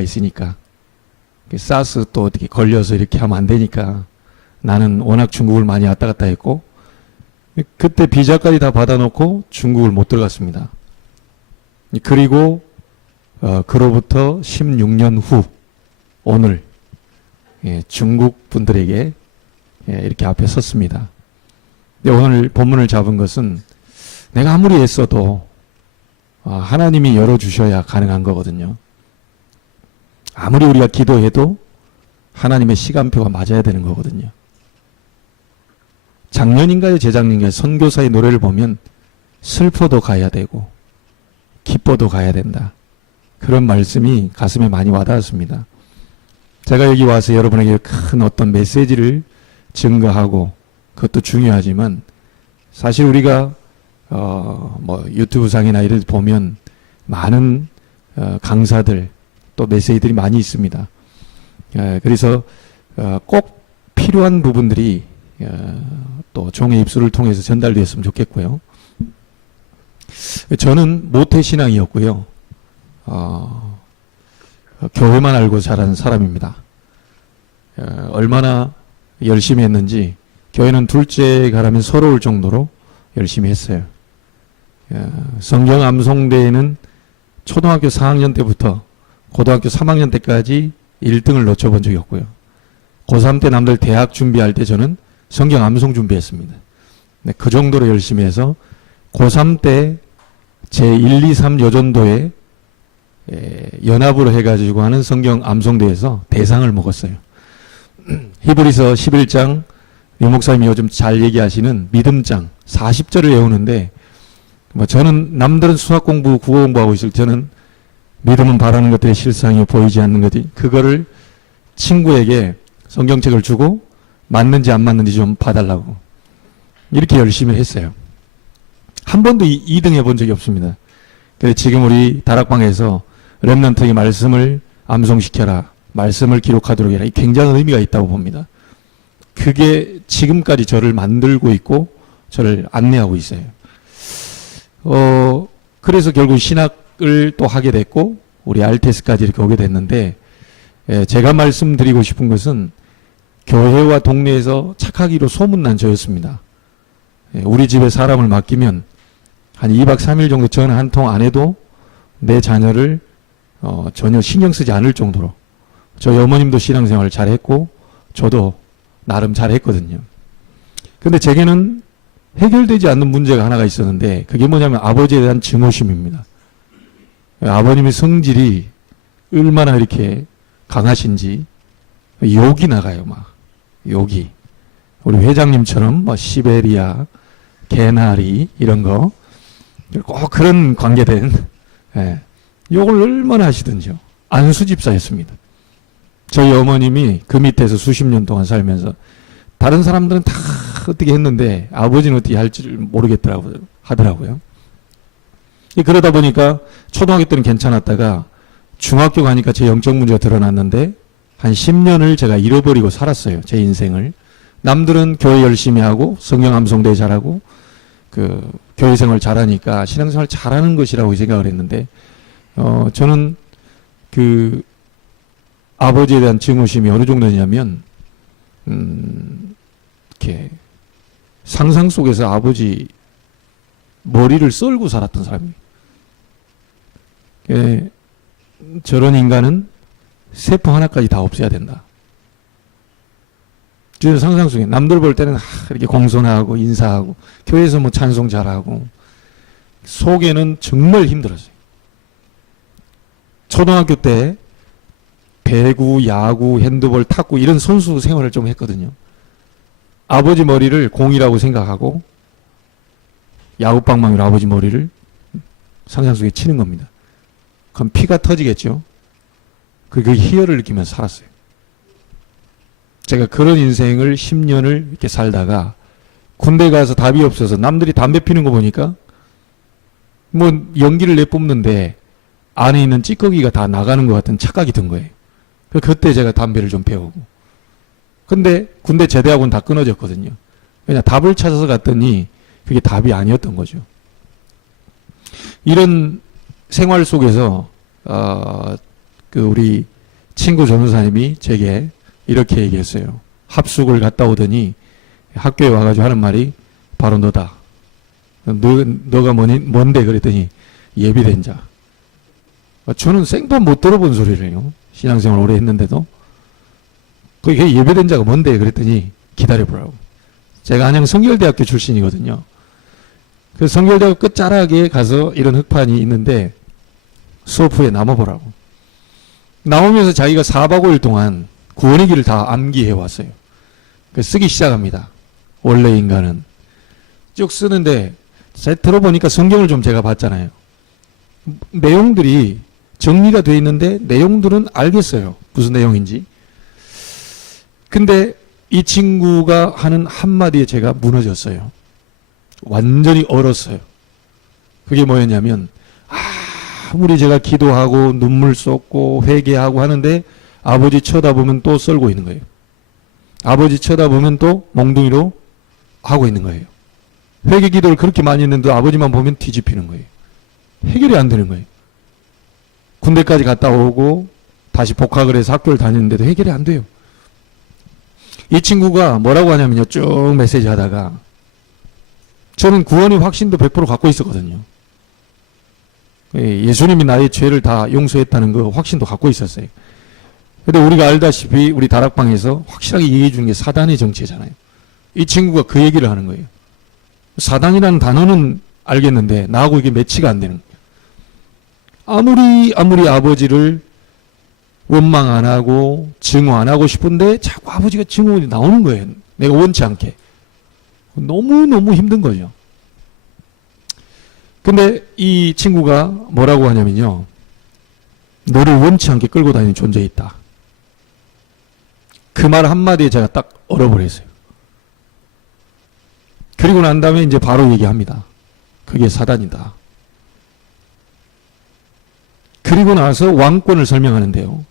있으니까 사스 또 어떻게 걸려서 이렇게 하면 안 되니까 나는 워낙 중국을 많이 왔다 갔다 했고 그때 비자까지 다 받아놓고 중국을 못 들어갔습니다. 그리고 그로부터 16년 후 오늘 중국 분들에게 이렇게 앞에 섰습니다. 오늘 본문을 잡은 것은 내가 아무리 애써도 하나님이 열어주셔야 가능한 거거든요. 아무리 우리가 기도해도 하나님의 시간표가 맞아야 되는 거거든요. 작년인가요 재작년인가요 선교사의 노래를 보면 슬퍼도 가야 되고 기뻐도 가야 된다. 그런 말씀이 가슴에 많이 와닿았습니다. 제가 여기 와서 여러분에게 큰 어떤 메시지를 증거하고 그것도 중요하지만 사실 우리가 유튜브상이나 이런 데 보면 많은 강사들 또 메시지들이 많이 있습니다. 그래서 꼭 필요한 부분들이 또 종의 입술을 통해서 전달되었으면 좋겠고요. 저는 모태신앙이었고요. 교회만 알고 자란 사람입니다. 얼마나 열심히 했는지 교회는 둘째 가라면 서러울 정도로 열심히 했어요. 성경 암송대회는 초등학교 4학년 때부터 고등학교 3학년 때까지 1등을 놓쳐본 적이 없고요. 고3 때 남들 대학 준비할 때 저는 성경 암송 준비했습니다. 그 정도로 열심히 해서 고3 때 제1, 2, 3 여전도에 연합으로 해가지고 하는 성경 암송대에서 대상을 먹었어요. 히브리서 11장 유 목사님이 요즘 잘 얘기하시는 믿음장 40절을 외우는데 저는 남들은 수학 공부, 국어 공부하고 있을 때 저는 믿음은 바라는 것들의 실상이 보이지 않는 것이 그거를 친구에게 성경책을 주고 맞는지 안 맞는지 좀 봐달라고 이렇게 열심히 했어요. 한 번도 2등 해본 적이 없습니다. 그래서 지금 우리 다락방에서 렘넌트에게 말씀을 암송시켜라, 말씀을 기록하도록 해라, 굉장한 의미가 있다고 봅니다. 그게 지금까지 저를 만들고 있고 저를 안내하고 있어요. 그래서 결국 신학을 또 하게 됐고 우리 RTS까지 이렇게 오게 됐는데 제가 말씀드리고 싶은 것은 교회와 동네에서 착하기로 소문난 저였습니다. 우리 집에 사람을 맡기면 한 2박 3일 정도 전화 한 통 안 해도 내 자녀를 전혀 신경 쓰지 않을 정도로 저희 어머님도 신앙생활을 잘했고 저도 나름 잘했거든요. 그런데 제게는 해결되지 않는 문제가 하나가 있었는데 그게 뭐냐면 아버지에 대한 증오심입니다. 아버님의 성질이 얼마나 이렇게 강하신지 욕이 나가요. 막 욕이 우리 회장님처럼 시베리아, 개나리 이런 거 꼭 그런 관계된 욕을 얼마나 하시든지요. 안수 집사였습니다. 저희 어머님이 그 밑에서 수십 년 동안 살면서 다른 사람들은 다 어떻게 했는데 아버지는 어떻게 할지를 모르겠더라고요. 하더라고요. 그러다 보니까 초등학교 때는 괜찮았다가 중학교 가니까 제 영적 문제가 드러났는데 한 10년을 제가 잃어버리고 살았어요. 제 인생을. 남들은 교회 열심히 하고 성경 암송대회 잘하고 교회 생활 잘하니까 신앙생활 잘하는 것이라고 생각을 했는데 저는 아버지에 대한 증오심이 어느 정도냐면 이렇게 상상 속에서 아버지 머리를 썰고 살았던 사람이에요. 저런 인간은 세포 하나까지 다 없애야 된다. 저 상상 속에 남들 볼 때는 이렇게 공손하고 인사하고 교회에서 찬송 잘하고 속에는 정말 힘들었어요. 초등학교 때 배구, 야구, 핸드볼, 탁구 이런 선수 생활을 좀 했거든요. 아버지 머리를 공이라고 생각하고 야구방망이로 아버지 머리를 상상 속에 치는 겁니다. 그럼 피가 터지겠죠. 그 희열을 느끼면서 살았어요. 제가 그런 인생을 10년을 이렇게 살다가 군대 가서 답이 없어서 남들이 담배 피는 거 보니까 연기를 내뿜는데 안에 있는 찌꺼기가 다 나가는 것 같은 착각이 든 거예요. 그때 제가 담배를 좀 배우고. 근데 군대 제대하고는 다 끊어졌거든요. 그냥 답을 찾아서 갔더니 그게 답이 아니었던 거죠. 이런 생활 속에서 우리 친구 전도사님이 제게 이렇게 얘기했어요. 합숙을 갔다 오더니 학교에 와가지고 하는 말이 바로 너다. 너가 뭔데? 그랬더니 예비된 자. 저는 생판 못 들어본 소리를 해요. 신앙생활 오래 했는데도. 그게 예배된 자가 뭔데? 그랬더니 기다려보라고. 제가 안양 성결대학교 출신이거든요. 그 성결대학교 끝자락에 가서 이런 흑판이 있는데 수업 후에 남아보라고. 나오면서 자기가 4박 5일 동안 구원의 길을 다 암기해 왔어요. 쓰기 시작합니다. 원래 인간은. 쭉 쓰는데 제가 들어보니까 성경을 좀 제가 봤잖아요. 내용들이 정리가 되어 있는데 내용들은 알겠어요. 무슨 내용인지. 근데 이 친구가 하는 한마디에 제가 무너졌어요. 완전히 얼었어요. 그게 뭐였냐면 아무리 제가 기도하고 눈물 쏟고 회개하고 하는데 아버지 쳐다보면 또 썰고 있는 거예요. 아버지 쳐다보면 또 몽둥이로 하고 있는 거예요. 회개 기도를 그렇게 많이 했는데 아버지만 보면 뒤집히는 거예요. 해결이 안 되는 거예요. 군대까지 갔다 오고 다시 복학을 해서 학교를 다녔는데도 해결이 안 돼요. 이 친구가 뭐라고 하냐면요. 쭉 메시지 하다가 저는 구원의 확신도 100% 갖고 있었거든요. 예수님이 나의 죄를 다 용서했다는 그 확신도 갖고 있었어요. 근데 우리가 알다시피 우리 다락방에서 확실하게 얘기해 주는 게 사단의 정체잖아요. 이 친구가 그 얘기를 하는 거예요. 사단이라는 단어는 알겠는데 나하고 이게 매치가 안 되는 거예요. 아무리 아버지를 원망 안 하고 증오 안 하고 싶은데 자꾸 아버지가 증오가 나오는 거예요. 내가 원치 않게. 너무너무 힘든 거죠. 근데 이 친구가 뭐라고 하냐면요. 너를 원치 않게 끌고 다니는 존재에 있다. 그 말 한마디에 제가 딱 얼어버렸어요. 그리고 난 다음에 이제 바로 얘기합니다. 그게 사단이다. 그리고 나서 왕권을 설명하는데요.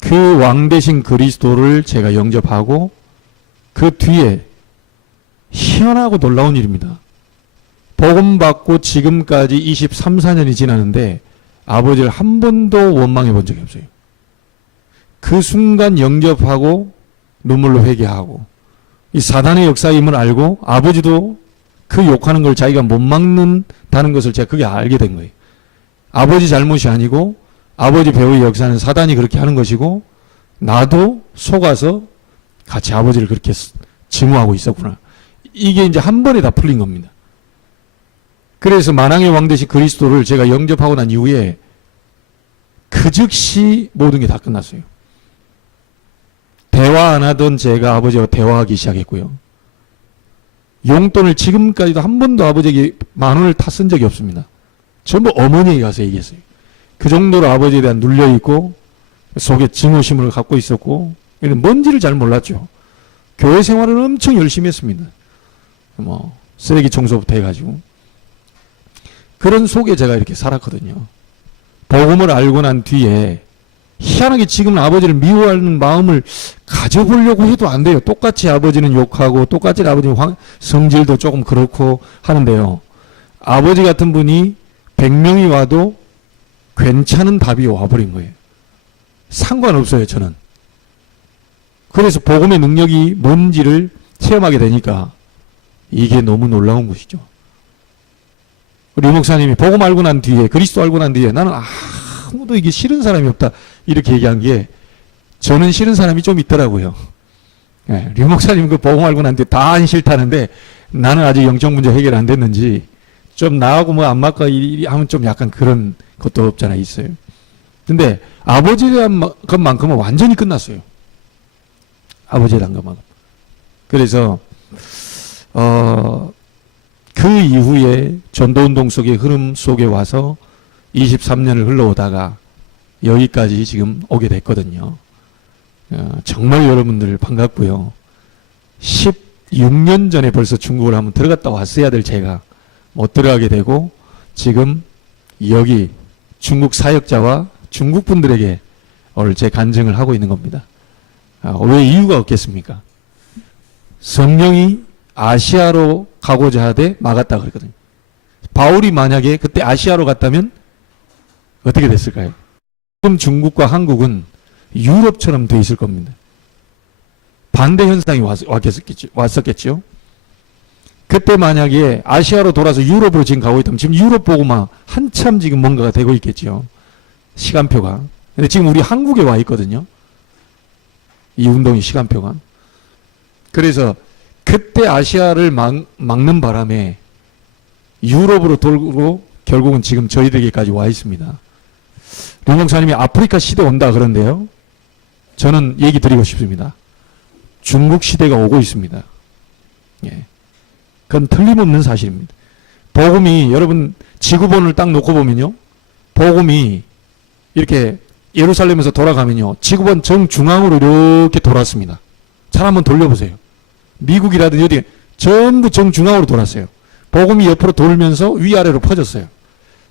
그 왕 대신 그리스도를 제가 영접하고 그 뒤에 희한하고 놀라운 일입니다. 복음 받고 지금까지 23, 4년이 지났는데 아버지를 한 번도 원망해 본 적이 없어요. 그 순간 영접하고 눈물로 회개하고 이 사단의 역사임을 알고 아버지도 그 욕하는 걸 자기가 못 막는다는 것을 제가 그게 알게 된 거예요. 아버지 잘못이 아니고 아버지 배우의 역사는 사단이 그렇게 하는 것이고 나도 속아서 같이 아버지를 그렇게 증오하고 있었구나. 이게 이제 한 번에 다 풀린 겁니다. 그래서 만왕의 왕 대신 그리스도를 제가 영접하고 난 이후에 그 즉시 모든 게 다 끝났어요. 대화 안 하던 제가 아버지와 대화하기 시작했고요. 용돈을 지금까지도 한 번도 아버지에게 10,000원을 타 쓴 적이 없습니다. 전부 어머니에게 가서 얘기했어요. 그 정도로 아버지에 대한 눌려있고 속에 증오심을 갖고 있었고 뭔지를 잘 몰랐죠. 교회 생활을 엄청 열심히 했습니다. 쓰레기 청소부터 해가지고 그런 속에 제가 이렇게 살았거든요. 복음을 알고 난 뒤에 희한하게 지금은 아버지를 미워하는 마음을 가져보려고 해도 안 돼요. 똑같이 아버지는 욕하고 똑같이 아버지는 성질도 조금 그렇고 하는데요. 아버지 같은 분이 100명이 와도 괜찮은 답이 와버린 거예요. 상관없어요, 저는. 그래서 복음의 능력이 뭔지를 체험하게 되니까 이게 너무 놀라운 것이죠. 우리 목사님이 복음 알고 난 뒤에 그리스도 알고 난 뒤에 나는 아무도 이게 싫은 사람이 없다 이렇게 얘기한 게 저는 싫은 사람이 좀 있더라고요. 네, 류 목사님 그 복음 알고 난 뒤에 다 안 싫다는데 나는 아직 영적 문제 해결 안 됐는지 좀 나하고 뭐 안 맞고 하면 좀 약간 그런 것도 없잖아 있어요. 근데 아버지에 대한 것만큼은 완전히 끝났어요. 아버지에 대한 것만큼. 그래서 그 이후에 전도운동 속의 흐름 속에 와서 23년을 흘러오다가 여기까지 지금 오게 됐거든요. 정말 여러분들 반갑고요. 16년 전에 벌써 중국을 한번 들어갔다 왔어야 될 제가 못 들어가게 되고 지금 여기 중국 사역자와 중국 분들에게 오늘 제 간증을 하고 있는 겁니다. 왜 이유가 없겠습니까? 성령이 아시아로 가고자 하되 막았다 그랬거든요. 바울이 만약에 그때 아시아로 갔다면 어떻게 됐을까요? 지금 중국과 한국은 유럽처럼 돼 있을 겁니다. 반대 현상이 왔었겠죠. 그때 만약에 아시아로 돌아서 유럽으로 지금 가고 있다면 지금 유럽 보고 막 한참 지금 뭔가가 되고 있겠죠. 시간표가. 근데 지금 우리 한국에 와 있거든요. 이 운동의 시간표가. 그래서 그때 아시아를 막는 바람에 유럽으로 돌고 결국은 지금 저희들에게까지 와 있습니다. 류 목사님이 아프리카 시대 온다 그런데요. 저는 얘기 드리고 싶습니다. 중국 시대가 오고 있습니다. 예. 그건 틀림없는 사실입니다. 복음이 여러분 지구본을 딱 놓고 보면요. 복음이 이렇게 예루살렘에서 돌아가면요. 지구본 정중앙으로 이렇게 돌았습니다. 잘 한번 돌려보세요. 미국이라든지 어디 전부 정중앙으로 돌았어요. 복음이 옆으로 돌면서 위아래로 퍼졌어요.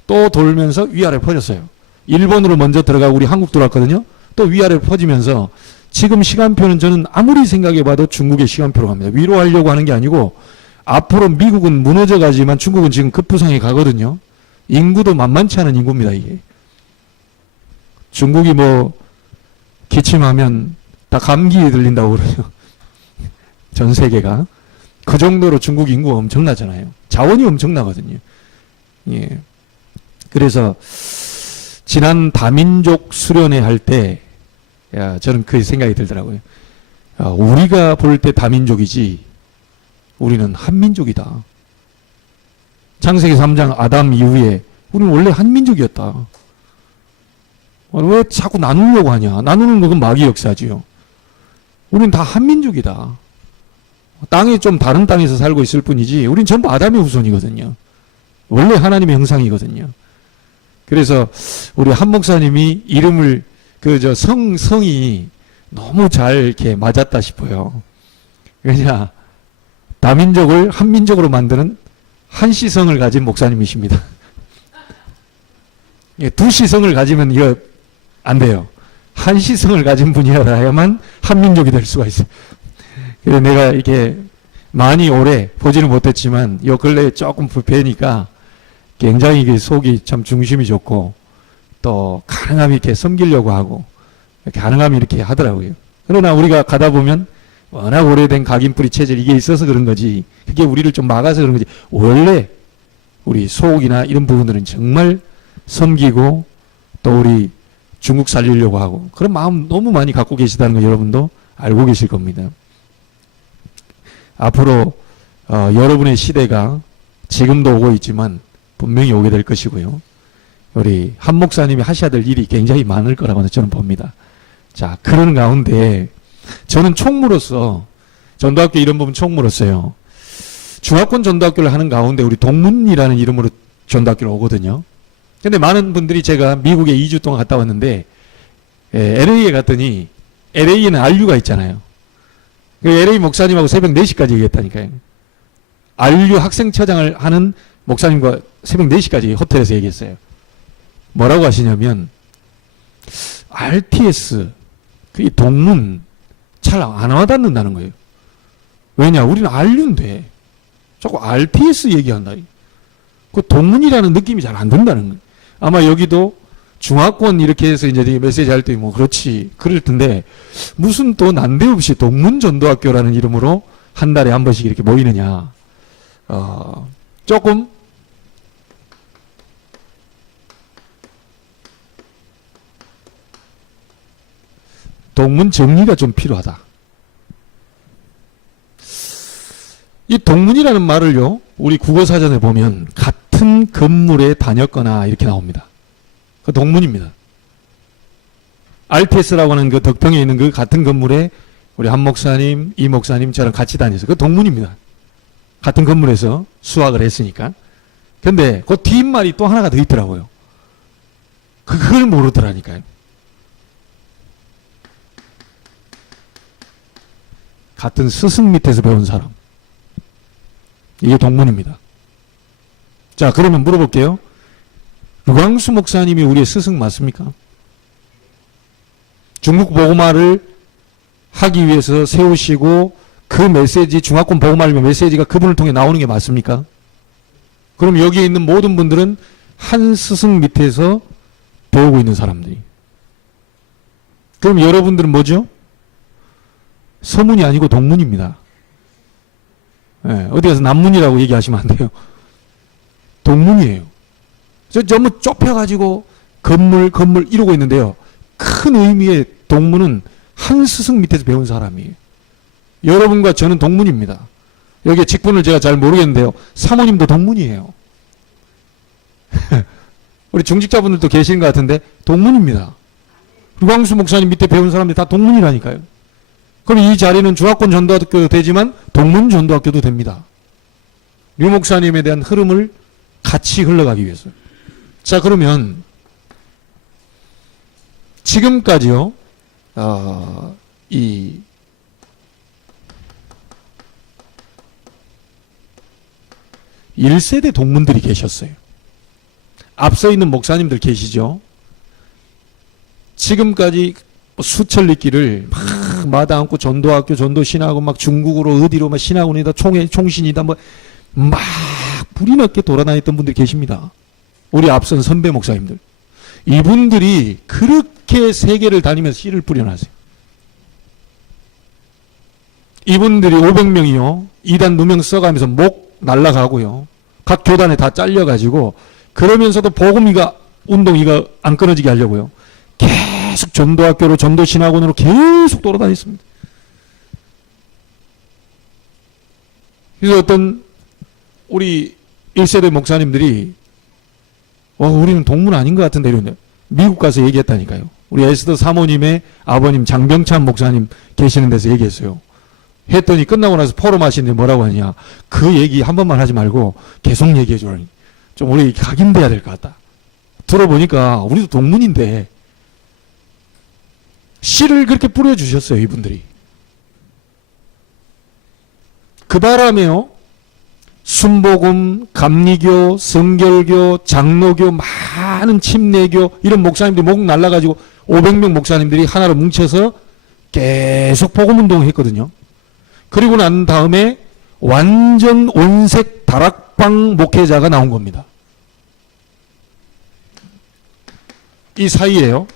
또 돌면서 위아래로 퍼졌어요. 일본으로 먼저 들어가고 우리 한국 들어왔거든요. 또 위아래로 퍼지면서 지금 시간표는 저는 아무리 생각해봐도 중국의 시간표로 갑니다. 위로하려고 하는 게 아니고 앞으로 미국은 무너져 가지만 중국은 지금 급부상에 가거든요. 인구도 만만치 않은 인구입니다. 이게. 중국이 뭐 기침하면 다 감기에 들린다고 그러죠. 전 세계가. 그 정도로 중국 인구가 엄청나잖아요. 자원이 엄청나거든요. 예. 그래서 지난 다민족 수련회 할 때 저는 그 생각이 들더라고요. 우리가 볼 때 다민족이지 우리는 한민족이다. 창세기 3장 아담 이후에 우리는 원래 한민족이었다. 왜 자꾸 나누려고 하냐. 나누는 건 마귀 역사지요. 우리는 다 한민족이다. 땅이 좀 다른 땅에서 살고 있을 뿐이지 우린 전부 아담의 후손이거든요. 원래 하나님의 형상이거든요. 그래서 우리 한 목사님이 이름을 성이 너무 잘 이렇게 맞았다 싶어요. 왜냐 다민족을 한민족으로 만드는 한시성을 가진 목사님이십니다. 예, 두시성을 가지면 이거 안 돼요. 한시성을 가진 분이라야만 한민족이 될 수가 있어요. 그래서 내가 이렇게 많이 오래 보지는 못했지만 요 근래에 조금 뵈니까 굉장히 이게 속이 참 중심이 좋고 또 가능하면 이렇게 섬기려고 하고 가능하면 이렇게 하더라고요. 그러나 우리가 가다 보면 워낙 오래된 각인뿌리 체질 이게 있어서 그런 거지 그게 우리를 좀 막아서 그런 거지 원래 우리 속이나 이런 부분들은 정말 섬기고 또 우리 중국 살리려고 하고 그런 마음 너무 많이 갖고 계시다는 거 여러분도 알고 계실 겁니다. 앞으로 여러분의 시대가 지금도 오고 있지만 분명히 오게 될 것이고요. 우리 한 목사님이 하셔야 될 일이 굉장히 많을 거라고 저는 봅니다. 자, 그런 가운데 저는 총무로서 전도학교 이런 부분 총무로서요. 중화권 전도학교를 하는 가운데 우리 동문이라는 이름으로 전도학교를 오거든요. 근데 많은 분들이 제가 미국에 2주 동안 갔다 왔는데 LA에 갔더니 LA에는 RU가 있잖아요. LA 목사님하고 새벽 4시까지 얘기했다니까요. RU 학생처장을 하는 목사님과 새벽 4시까지 호텔에서 얘기했어요. 뭐라고 하시냐면 RTS 그 동문 잘 안 와닿는다는 거예요. 왜냐 우리는 RU인데 자꾸 RTS 얘기한다. 그 동문이라는 느낌이 잘 안 든다는 거예요. 아마 여기도 중화권 이렇게 해서 이제 메시지 할 때 뭐 그렇지 그럴 텐데 무슨 또 난데없이 동문전도학교라는 이름으로 한 달에 한 번씩 이렇게 모이느냐. 조금 동문 정리가 좀 필요하다. 이 동문이라는 말을요, 우리 국어사전에 보면 같은 건물에 다녔거나 이렇게 나옵니다. 그 동문입니다. RTS라고 하는 그 덕평에 있는 그 같은 건물에 우리 한 목사님, 이 목사님 저랑 같이 다녀서 그 동문입니다. 같은 건물에서 수학을 했으니까. 근데 그 뒷말이 또 하나가 더 있더라고요. 그걸 모르더라니까요. 같은 스승 밑에서 배운 사람. 이게 동문입니다. 자, 그러면 물어볼게요. 류광수 목사님이 우리의 스승 맞습니까? 중국 복음화를 하기 위해서 세우시고 그 메시지, 중화권 복음화 메시지가 그분을 통해 나오는 게 맞습니까? 그럼 여기에 있는 모든 분들은 한 스승 밑에서 배우고 있는 사람들이. 그럼 여러분들은 뭐죠? 서문이 아니고 동문입니다. 예, 어디 가서 남문이라고 얘기하시면 안 돼요. 동문이에요. 전부 좁혀가지고 건물 이러고 있는데요. 큰 의미의 동문은 한 스승 밑에서 배운 사람이에요. 여러분과 저는 동문입니다. 여기에 직분을 제가 잘 모르겠는데요. 사모님도 동문이에요. 우리 중직자분들도 계시는 것 같은데 동문입니다. 류광수 목사님 밑에 배운 사람들이 다 동문이라니까요. 그럼 이 자리는 중화권 전도학교도 되지만 동문 전도학교도 됩니다. 류 목사님에 대한 흐름을 같이 흘러가기 위해서. 자, 그러면 지금까지요, 이 1세대 동문들이 계셨어요. 앞서 있는 목사님들 계시죠? 지금까지 수천리 길을 막 마다 않고 전도학교, 전도신학원 막 중국으로 어디로 막 신학원이다, 총신이다, 막 불이 났게 돌아다녔던 분들이 계십니다. 우리 앞선 선배 목사님들. 이분들이 그렇게 세계를 다니면서 씨를 뿌려놨어요. 이분들이 500명이요. 이단 누명 써가면서 목 날라가고요. 각 교단에 다 잘려가지고 그러면서도 복음이가 운동이가 안 끊어지게 하려고요. 계속 전도학교로 전도신학원으로 계속 돌아다녔습니다. 그래서 어떤 우리 1세대 목사님들이 우리는 동문 아닌 것 같은데 이러는데 미국 가서 얘기했다니까요. 우리 에스더 사모님의 아버님 장병찬 목사님 계시는 데서 얘기했어요. 했더니 끝나고 나서 포럼 하시는데 뭐라고 하냐. 그 얘기 한 번만 하지 말고 계속 얘기해 주라니. 좀 우리 각인돼야 될 것 같다. 들어보니까 우리도 동문인데 씨를 그렇게 뿌려주셨어요. 이분들이. 그 바람에요. 순복음, 감리교, 성결교, 장로교, 많은 침례교 이런 목사님들이 목 날라가지고 500명 목사님들이 하나로 뭉쳐서 계속 복음운동을 했거든요. 그리고 난 다음에 완전 온색 다락방 목회자가 나온 겁니다. 이 사이에요.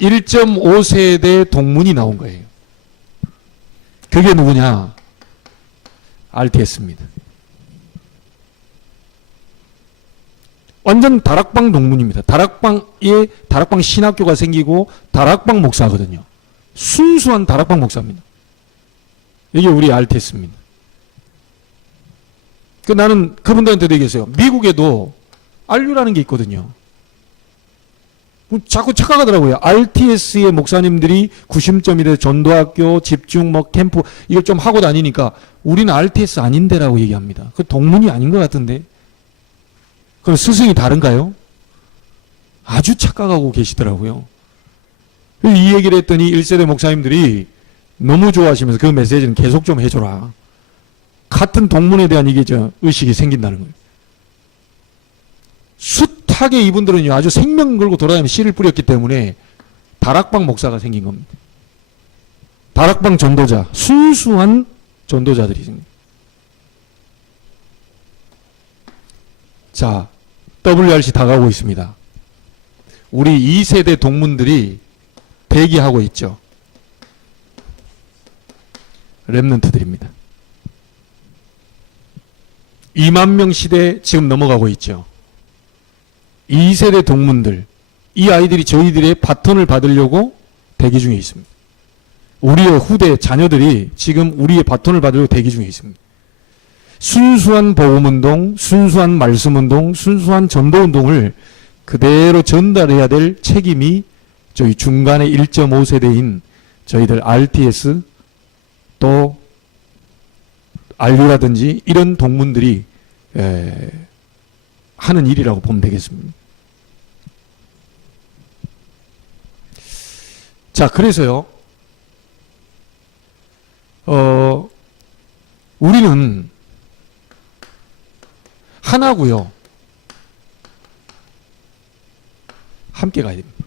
1.5세대 동문이 나온 거예요. 그게 누구냐? RTS입니다. 완전 다락방 동문입니다. 다락방 신학교가 생기고 다락방 목사거든요. 순수한 다락방 목사입니다. 이게 우리 RTS입니다. 나는 그분들한테도 얘기했어요. 미국에도 RU라는 게 있거든요. 자꾸 착각하더라고요. RTS의 목사님들이 구심점이 돼 전도학교, 집중, 캠프 이걸 좀 하고 다니니까 우리는 RTS 아닌데라고 얘기합니다. 그 동문이 아닌 것 같은데. 그럼 스승이 다른가요? 아주 착각하고 계시더라고요. 이 얘기를 했더니 1세대 목사님들이 너무 좋아하시면서 그 메시지는 계속 좀 해줘라. 같은 동문에 대한 이게 의식이 생긴다는 거예요. 숱하게 이분들은요, 아주 생명 걸고 돌아다니면서 씨를 뿌렸기 때문에 다락방 목사가 생긴 겁니다. 다락방 전도자, 순수한 전도자들이 생깁니다. 자, WRC 다가오고 있습니다. 우리 2세대 동문들이 대기하고 있죠. 랩런트들입니다. 2만 명 시대 지금 넘어가고 있죠. 2세대 동문들, 이 아이들이 저희들의 바톤을 받으려고 대기 중에 있습니다. 우리의 후대 자녀들이 지금 우리의 바톤을 받으려고 대기 중에 있습니다. 순수한 복음운동, 순수한 말씀운동, 순수한 전도운동을 그대로 전달해야 될 책임이 저희 중간에 1.5세대인 저희들 RTS 또 RU라든지 이런 동문들이 하는 일이라고 보면 되겠습니다. 자, 그래서요, 우리는 하나고요. 함께 가야 됩니다.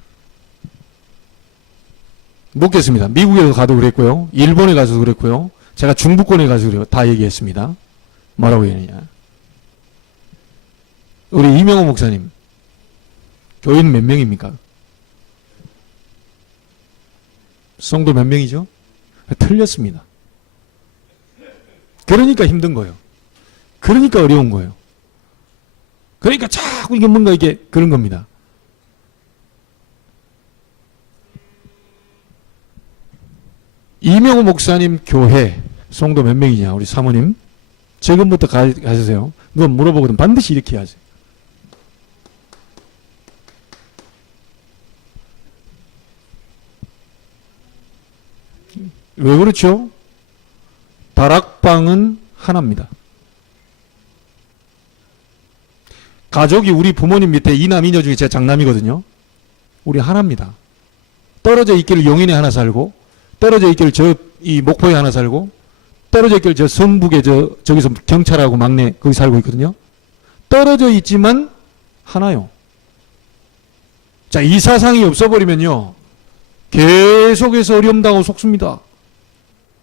묻겠습니다. 미국에 가도 그랬고요. 일본에 가서도 그랬고요. 제가 중부권에 가서 그래요. 다 얘기했습니다. 뭐라고 했느냐. 우리 이명호 목사님, 교인 몇 명입니까? 성도 몇 명이죠? 틀렸습니다. 그러니까 힘든 거예요. 그러니까 어려운 거예요. 그러니까 자꾸 이게 뭔가 이게 그런 겁니다. 이명호 목사님 교회 성도 몇 명이냐 우리 사모님 지금부터 가세요. 그건 물어보거든 반드시 이렇게 해야지. 왜 그렇죠? 다락방은 하나입니다. 가족이 우리 부모님 밑에 이남 이녀 중에 제 장남이거든요. 우리 하나입니다. 떨어져 있기를 용인에 하나 살고 떨어져 있기를 이 목포에 하나 살고 떨어져 있기를 성북에 저기서 경찰하고 막내 거기 살고 있거든요. 떨어져 있지만 하나요. 자, 이 사상이 없어버리면요 계속해서 어려움당하고 속습니다.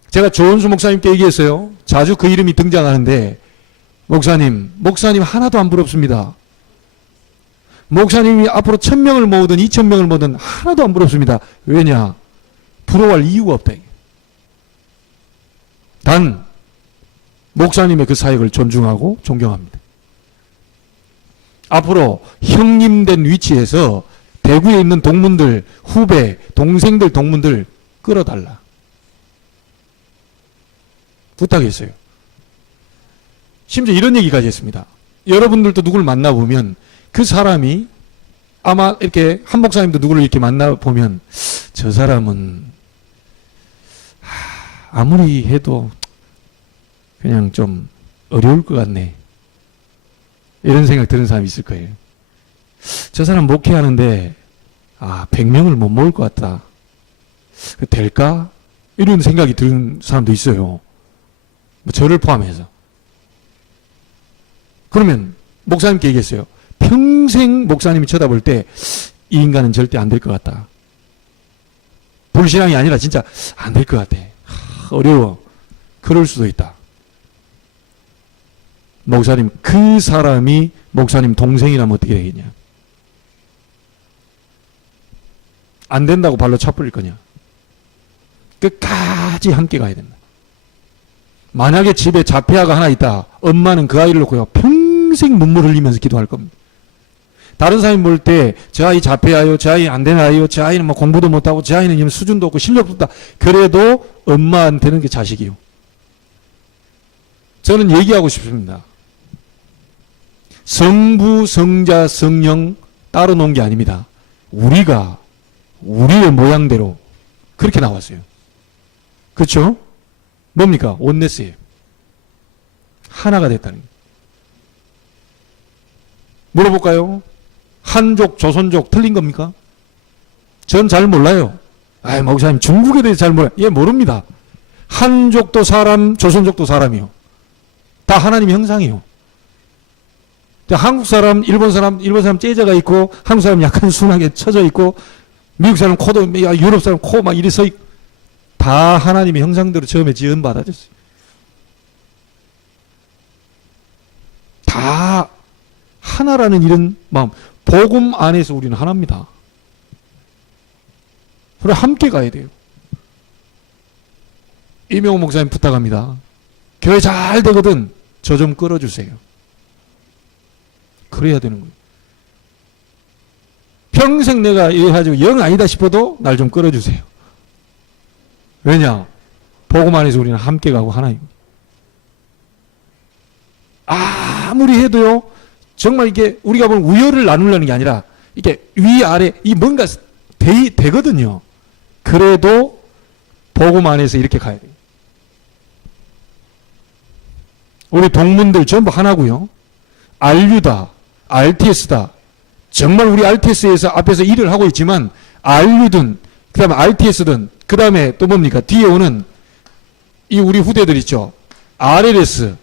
제가 조은수 목사님께 얘기했어요. 자주 그 이름이 등장하는데 목사님 하나도 안 부럽습니다. 목사님이 앞으로 1000명을 모으든 2000명을 모으든 하나도 안 부럽습니다. 왜냐? 부러워할 이유가 없다. 단 목사님의 그 사역을 존중하고 존경합니다. 앞으로 형님된 위치에서 대구에 있는 동문들, 후배, 동생들, 동문들 끌어달라. 부탁했어요. 심지어 이런 얘기까지 했습니다. 여러분들도 누구를 만나보면 그 사람이 아마 이렇게 한 목사님도 누구를 이렇게 만나보면 저 사람은 아무리 해도 그냥 좀 어려울 것 같네. 이런 생각 드는 사람이 있을 거예요. 저 사람 목회하는데 100명을 못 모을 것 같다. 될까? 이런 생각이 드는 사람도 있어요. 저를 포함해서. 그러면 목사님께 얘기했어요. 평생 목사님이 쳐다볼 때 이 인간은 절대 안 될 것 같다. 불신앙이 아니라 진짜 안 될 것 같아. 어려워. 그럴 수도 있다. 목사님, 그 사람이 목사님 동생이라면 어떻게 되겠냐? 안 된다고 발로 차버릴 거냐? 끝까지 함께 가야 된다. 만약에 집에 자폐아가 하나 있다. 엄마는 그 아이를 놓고요. 평생 눈물 흘리면서 기도할 겁니다. 다른 사람이 볼 때 저 아이 자폐아요. 저 아이 안 되는 아이요. 저 아이는 뭐 공부도 못하고 저 아이는 수준도 없고 실력도 없다. 그래도 엄마한테는 그 자식이요. 저는 얘기하고 싶습니다. 성부, 성자, 성령 따로 놓은 게 아닙니다. 우리가 우리의 모양대로 그렇게 나왔어요. 그렇죠? 뭡니까? 온네스예요. 하나가 됐다는 거예요. 물어볼까요? 한족, 조선족 틀린 겁니까? 전 잘 몰라요. 목사님 중국에 대해서 잘 몰라요. 예, 모릅니다. 한족도 사람, 조선족도 사람이요. 다 하나님의 형상이요. 한국 사람, 일본 사람 째져가 있고, 한국 사람 약간 순하게 처져 있고, 미국 사람 코도, 유럽 사람 코 막 이래 서 있고, 다 하나님의 형상대로 처음에 지은 받아졌어요. 다 하나라는 이런 마음. 복음 안에서 우리는 하나입니다. 그래 함께 가야 돼요. 이명호 목사님 부탁합니다. 교회 잘 되거든. 저 좀 끌어주세요. 그래야 되는 거예요. 평생 내가 이거 가지고 영 아니다 싶어도 날 좀 끌어주세요. 왜냐? 복음 안에서 우리는 함께 가고 하나입니다. 아무리 해도요, 정말 이게 우리가 보면 우열을 나누려는 게 아니라 이게 위아래 이 뭔가 되거든요. 그래도 복음 안에서 이렇게 가야 돼요. 우리 동문들 전부 하나고요. RU다, RTS다. 정말 우리 RTS에서 앞에서 일을 하고 있지만 RU든 그 다음에 RTS든 그 다음에 또 뭡니까? 뒤에 오는 이 우리 후대들 있죠. RLS,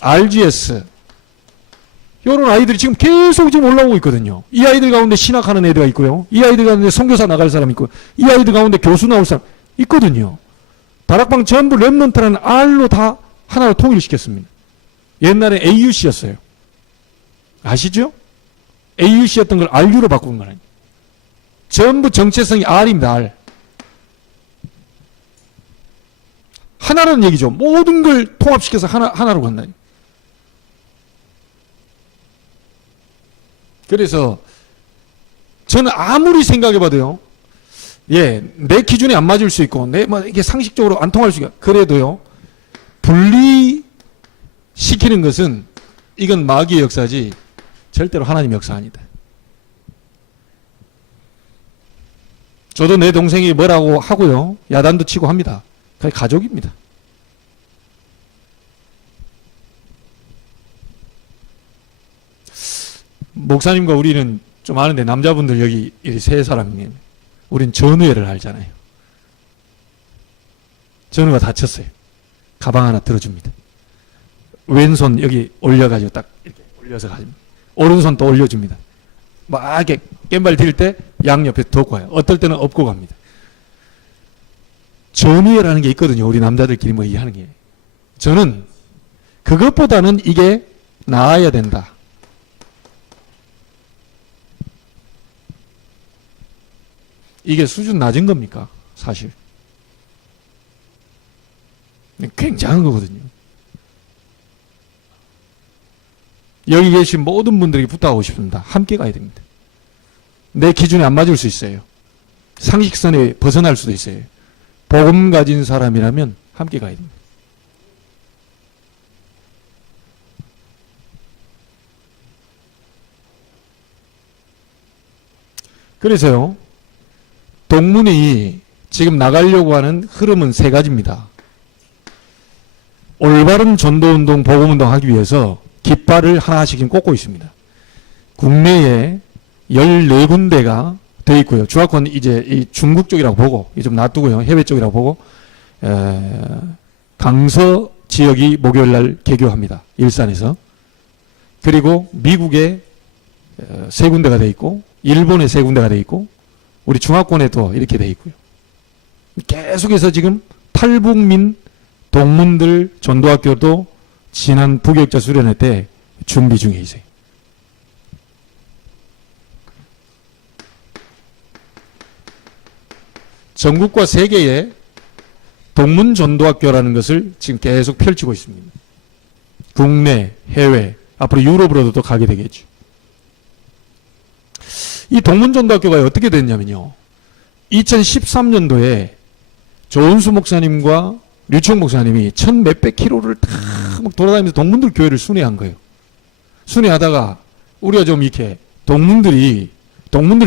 RGS 이런 아이들이 지금 계속 지금 올라오고 있거든요. 이 아이들 가운데 신학하는 애들이 있고요. 이 아이들 가운데 선교사 나갈 사람 있고, 이 아이들 가운데 교수 나올 사람 있거든요. 다락방 전부 랩런트라는 R로 다 하나로 통일시켰습니다. 옛날에 AUC였어요. 아시죠? AUC였던 걸 RU로 바꾼 거아니에요. 전부 정체성이 R입니다. R. 하나라는 얘기죠. 모든 걸 통합시켜서 하나로 간다. 그래서 저는 아무리 생각해봐도요, 예, 내 기준에 안 맞을 수 있고, 이게 상식적으로 안 통할 수 있고, 그래도요, 분리시키는 것은 이건 마귀의 역사지, 절대로 하나님의 역사 아니다. 저도 내 동생이 뭐라고 하고요, 야단도 치고 합니다. 그게 가족입니다. 목사님과 우리는 좀 아는데, 남자분들 여기 세 사람이, 우린 전우회를 알잖아요. 전우가 다쳤어요. 가방 하나 들어줍니다. 왼손 여기 올려가지고 딱 이렇게 올려서 가집니다. 오른손 또 올려줍니다. 막 이렇게 깸발 딜 때 양옆에 덮고 가요. 어떨 때는 업고 갑니다. 전우회라는 게 있거든요. 우리 남자들끼리 뭐 얘기하는 게. 저는 그것보다는 이게 나아야 된다. 이게 수준 낮은 겁니까? 사실. 굉장한 거거든요. 여기 계신 모든 분들에게 부탁하고 싶습니다. 함께 가야 됩니다. 내 기준에 안 맞을 수 있어요. 상식선에 벗어날 수도 있어요. 복음 가진 사람이라면 함께 가야 됩니다. 그래서요, 동문이 지금 나가려고 하는 흐름은 세 가지입니다. 올바른 전도운동, 복음운동 하기 위해서 깃발을 하나씩 꽂고 있습니다. 국내에 14군데가 돼 있고요. 중화권 이제 이 중국 쪽이라고 보고, 좀 놔두고요. 해외 쪽이라고 보고, 강서 지역이 목요일날 개교합니다. 일산에서. 그리고 미국에 3군데가 돼 있고, 일본에 3군데가 돼 있고, 우리 중화권에도 이렇게 돼 있고요. 계속해서 지금 탈북민 동문들 전도학교도 지난 부교육자 수련회 때 준비 중에 있어요. 전국과 세계에 동문 전도학교라는 것을 지금 계속 펼치고 있습니다. 국내, 해외, 앞으로 유럽으로도 또 가게 되겠죠. 이 동문 전도학교가 어떻게 됐냐면요, 2013년도에 조은수 목사님과 류청 목사님이 천 몇백 킬로를 다 막 돌아다니면서 동문들 교회를 순회한 거예요. 순회하다가 우리가 좀 이렇게 동문들을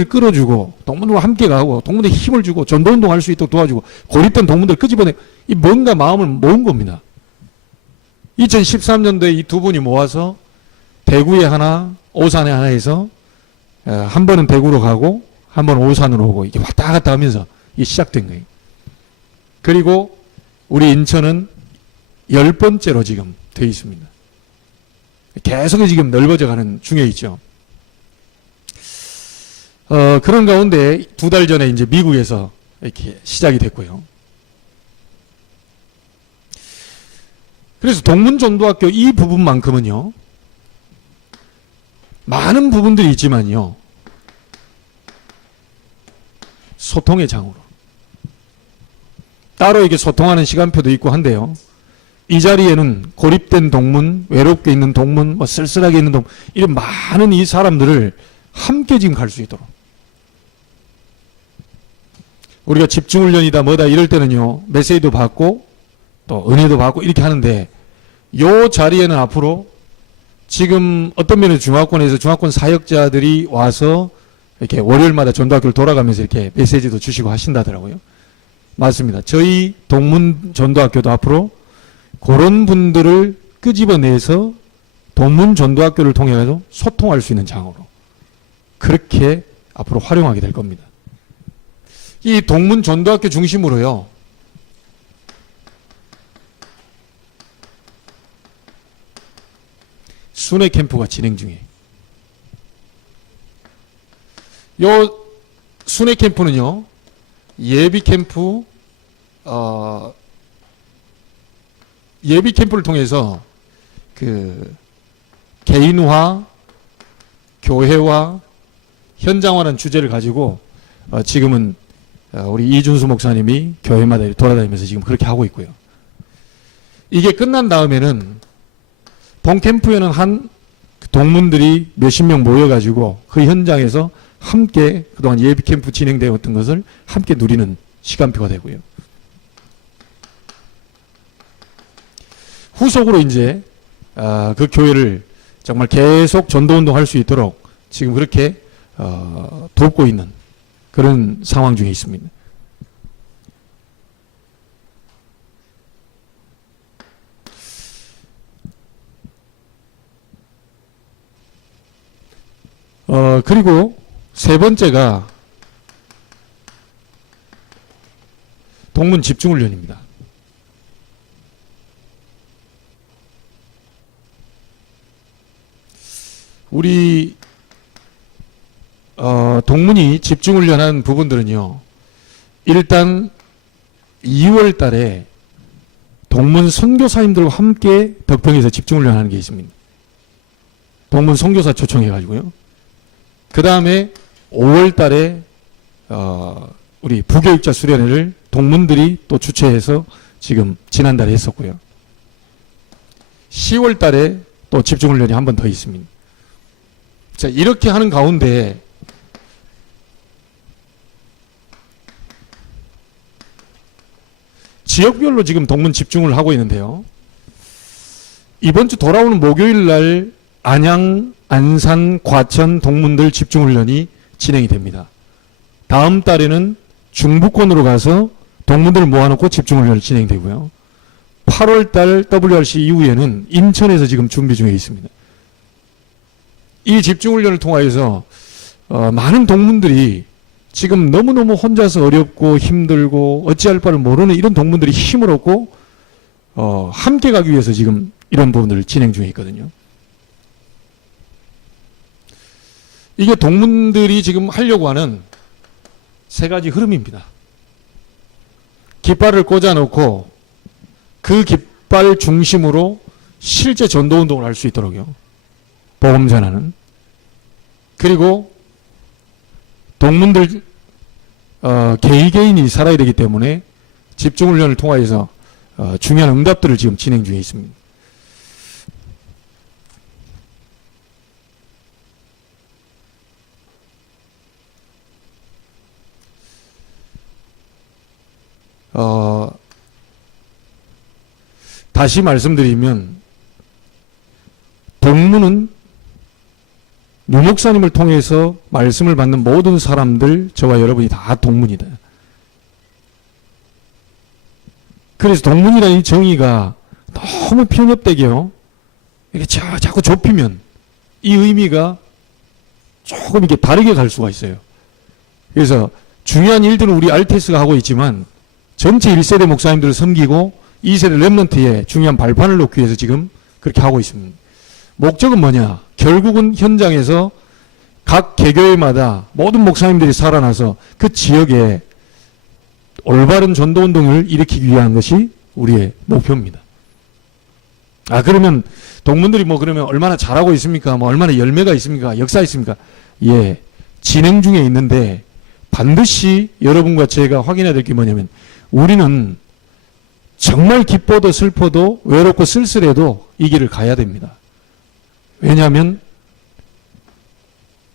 끌어주고, 동문들과 함께 가고, 동문들에 힘을 주고, 전도운동 할 수 있도록 도와주고, 고립된 동문들 끄집어내, 이 뭔가 마음을 모은 겁니다. 2013년도에 이 두 분이 모아서 대구에 하나, 오산에 하나 해서 한 번은 대구로 가고, 한 번은 오산으로 오고, 이게 왔다 갔다 하면서 이게 시작된 거예요. 그리고 우리 인천은 10번째로 지금 되어 있습니다. 계속 지금 넓어져 가는 중에 있죠. 그런 가운데 2달 전에 이제 미국에서 이렇게 시작이 됐고요. 그래서 동문전도학교 이 부분만큼은요, 많은 부분들이 있지만요, 소통의 장으로. 따로 이렇게 소통하는 시간표도 있고 한데요. 이 자리에는 고립된 동문, 외롭게 있는 동문, 뭐 쓸쓸하게 있는 동문, 이런 많은 이 사람들을 함께 지금 갈 수 있도록. 우리가 집중훈련이다 뭐다 이럴 때는요, 메시지도 받고 또 은혜도 받고 이렇게 하는데, 요 자리에는 앞으로 지금 어떤 면에서 중화권에서 중화권 사역자들이 와서 이렇게 월요일마다 전도학교를 돌아가면서 이렇게 메시지도 주시고 하신다더라고요. 맞습니다. 저희 동문 전도학교도 앞으로 그런 분들을 끄집어내서 동문 전도학교를 통해서 소통할 수 있는 장으로 그렇게 앞으로 활용하게 될 겁니다. 이 동문 전도학교 중심으로요, 순회 캠프가 진행 중이에요. 요 순회 캠프는요, 예비 캠프, 예비 캠프를 통해서 그 개인화, 교회화, 현장화라는 주제를 가지고 지금은 우리 이준수 목사님이 교회마다 돌아다니면서 지금 그렇게 하고 있고요. 이게 끝난 다음에는 본캠프에는 한 동문들이 몇십 명 모여가지고 그 현장에서 함께 그동안 예비캠프 진행되었던 것을 함께 누리는 시간표가 되고요. 후속으로 이제 그 교회를 정말 계속 전도운동 할 수 있도록 지금 그렇게 돕고 있는 그런 상황 중에 있습니다. 그리고 세 번째가 동문 집중훈련입니다. 우리 동문이 집중훈련한 부분들은요. 일단 2월 달에 동문 선교사님들과 함께 덕평에서 집중훈련하는 게 있습니다. 동문 선교사 초청해가지고요. 그 다음에 5월 달에 우리 부교육자 수련회를 동문들이 또 주최해서 지금 지난달에 했었고요. 10월 달에 또 집중훈련이 한 번 더 있습니다. 자, 이렇게 하는 가운데 지역별로 지금 동문 집중을 하고 있는데요. 이번 주 돌아오는 목요일 날 안양, 안산, 과천 동문들 집중훈련이 진행이 됩니다. 다음 달에는 중부권으로 가서 동문들을 모아놓고 집중훈련이 진행되고요. 8월 달 WRC 이후에는 인천에서 지금 준비 중에 있습니다. 이 집중훈련을 통하여서 많은 동문들이 지금 너무너무 혼자서 어렵고 힘들고 어찌할 바를 모르는 이런 동문들이 힘을 얻고 함께 가기 위해서 지금 이런 부분들을 진행 중에 있거든요. 이게 동문들이 지금 하려고 하는 세 가지 흐름입니다. 깃발을 꽂아놓고 그 깃발 중심으로 실제 전도운동을 할 수 있도록요. 복음 전하는. 그리고 동문들 개인이 살아야 되기 때문에 집중훈련을 통하여서 중요한 응답들을 지금 진행 중에 있습니다. 다시 말씀드리면 동문은 유 목사님을 통해서 말씀을 받는 모든 사람들, 저와 여러분이 다 동문이다. 그래서 동문이라는 이 정의가 너무 편협되게요. 이게 자꾸 좁히면 이 의미가 조금 이렇게 다르게 갈 수가 있어요. 그래서 중요한 일들은 우리 RTS가 하고 있지만 전체 1세대 목사님들을 섬기고 2세대 랩런트에 중요한 발판을 놓기 위해서 지금 그렇게 하고 있습니다. 목적은 뭐냐? 결국은 현장에서 각 개교회마다 모든 목사님들이 살아나서 그 지역에 올바른 전도운동을 일으키기 위한 것이 우리의 목표입니다. 그러면 동문들이 그러면 얼마나 잘하고 있습니까? 얼마나 열매가 있습니까? 역사 있습니까? 예, 진행 중에 있는데 반드시 여러분과 제가 확인해야 될 게 뭐냐면 우리는 정말 기뻐도 슬퍼도 외롭고 쓸쓸해도 이 길을 가야 됩니다. 왜냐하면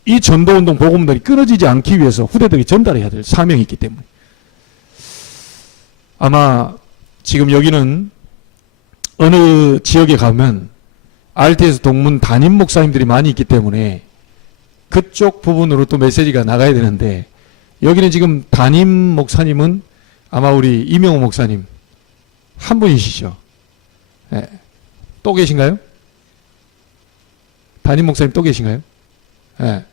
이 전도운동 복음들이 끊어지지 않기 위해서 후대들이 전달해야 될 사명이 있기 때문에. 아마 지금 여기는 어느 지역에 가면 RTS 동문 담임 목사님들이 많이 있기 때문에 그쪽 부분으로 또 메시지가 나가야 되는데 여기는 지금 담임 목사님은 아마 우리 이명호 목사님 한 분이시죠? 네. 또 계신가요? 담임 목사님 또 계신가요? 네.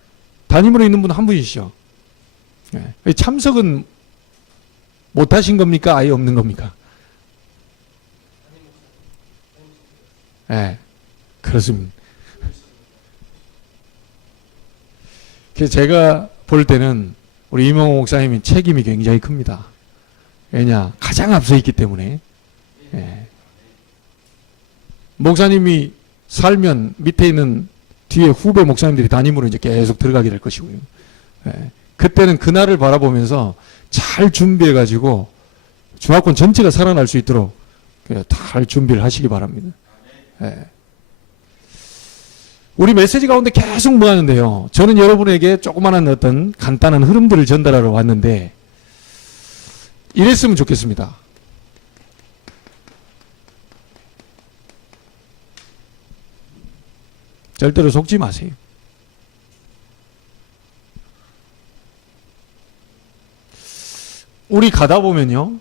담임으로 있는 분 한 분이시죠? 네. 참석은 못하신 겁니까? 아예 없는 겁니까? 네. 그렇습니다. 그래서 제가 볼 때는 우리 이명호 목사님이 책임이 굉장히 큽니다. 왜냐? 가장 앞서 있기 때문에. 예. 목사님이 살면 밑에 있는 뒤에 후배 목사님들이 담임으로 이제 계속 들어가게 될 것이고요. 예. 그때는 그날을 바라보면서 잘 준비해가지고 중화권 전체가 살아날 수 있도록 다 준비를 하시기 바랍니다. 예. 우리 메시지 가운데 계속 뭐 하는데요. 저는 여러분에게 조그마한 어떤 간단한 흐름들을 전달하러 왔는데 이랬으면 좋겠습니다. 절대로 속지 마세요. 우리 가다 보면요.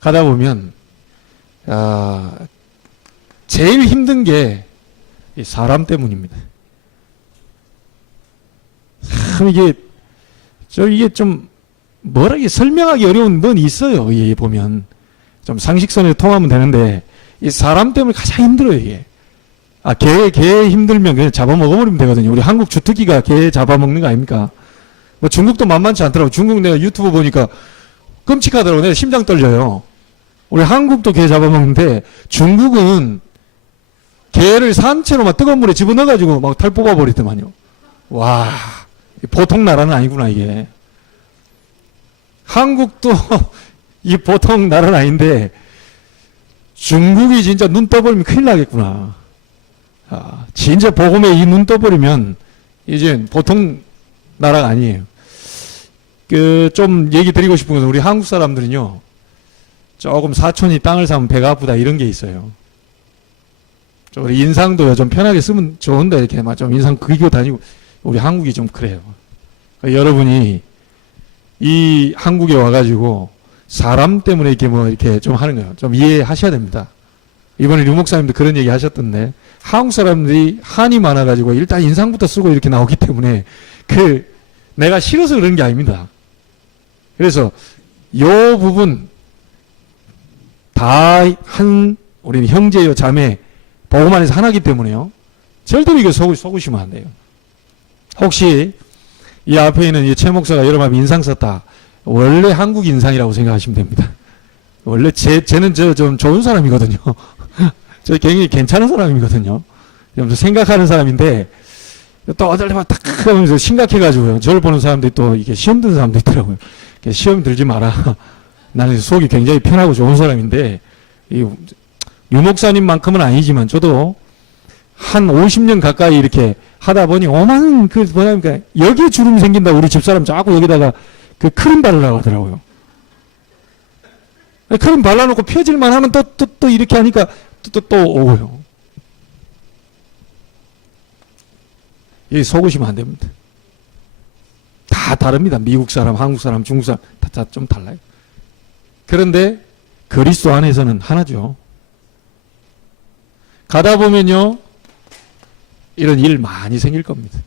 가다 보면 제일 힘든 게 사람 때문입니다. 참 이게 좀 이게 설명하기 어려운 건 있어요. 이게 보면 좀 상식선에 통하면 되는데 이 사람 때문에 가장 힘들어요. 이게 개 힘들면 그냥 잡아먹어버리면 되거든요. 우리 한국 주특기가 개 잡아먹는 거 아닙니까? 뭐 중국도 만만치 않더라고. 중국 내가 유튜브 보니까 끔찍하더라고. 내가 심장 떨려요. 우리 한국도 개 잡아먹는데 중국은 개를 산채로 막 뜨거운 물에 집어넣어가지고 막 탈 뽑아버리더만요. 와, 보통 나라는 아니구나, 이게. 한국도 이 보통 나라는 아닌데 중국이 진짜 눈 떠버리면 큰일 나겠구나. 진짜 복음에 이 눈 떠버리면 이제 보통 나라가 아니에요. 좀 얘기 드리고 싶은 것은 우리 한국 사람들은요, 조금 사촌이 땅을 사면 배가 아프다 이런 게 있어요. 우리 인상도 좀 편하게 쓰면 좋은데 이렇게 막 좀 인상 그리고 다니고 우리 한국이 좀 그래요. 여러분이 이 한국에 와가지고 사람 때문에 이렇게 좀 하는 거예요. 좀 이해하셔야 됩니다. 이번에 류 목사님도 그런 얘기 하셨던데 한국 사람들이 한이 많아가지고 일단 인상부터 쓰고 이렇게 나오기 때문에 내가 싫어서 그런 게 아닙니다. 그래서 요 부분 다 우리는 형제요 자매 복음 안에서 하나이기 때문에요. 절대로 이거 속으시면 안 돼요. 혹시 이 앞에 있는 이 최 목사가 여러분 인상 썼다. 원래 한국 인상이라고 생각하시면 됩니다. 원래 쟤는 좀 좋은 사람이거든요. 저 굉장히 괜찮은 사람이거든요. 좀 생각하는 사람인데 또 어떨 딱 하면서 심각해가지고요. 저를 보는 사람들이 또 이게 시험 드는 사람도 있더라고요. 시험 들지 마라. 나는 속이 굉장히 편하고 좋은 사람인데 유 목사님만큼은 아니지만 저도 한 50년 가까이 이렇게 하다 보니 오만 뭐냐니까 여기에 주름이 생긴다. 우리 집사람 자꾸 여기다가 크림 바르라고 하더라고요. 크림 발라놓고 펴질만 하면 또 이렇게 하니까 또 오고요. 이 속으시면 안 됩니다. 다 다릅니다. 미국 사람, 한국 사람, 중국 사람 다 좀 달라요. 그런데 그리스도 안에서는 하나죠. 가다 보면요, 이런 일 많이 생길 겁니다.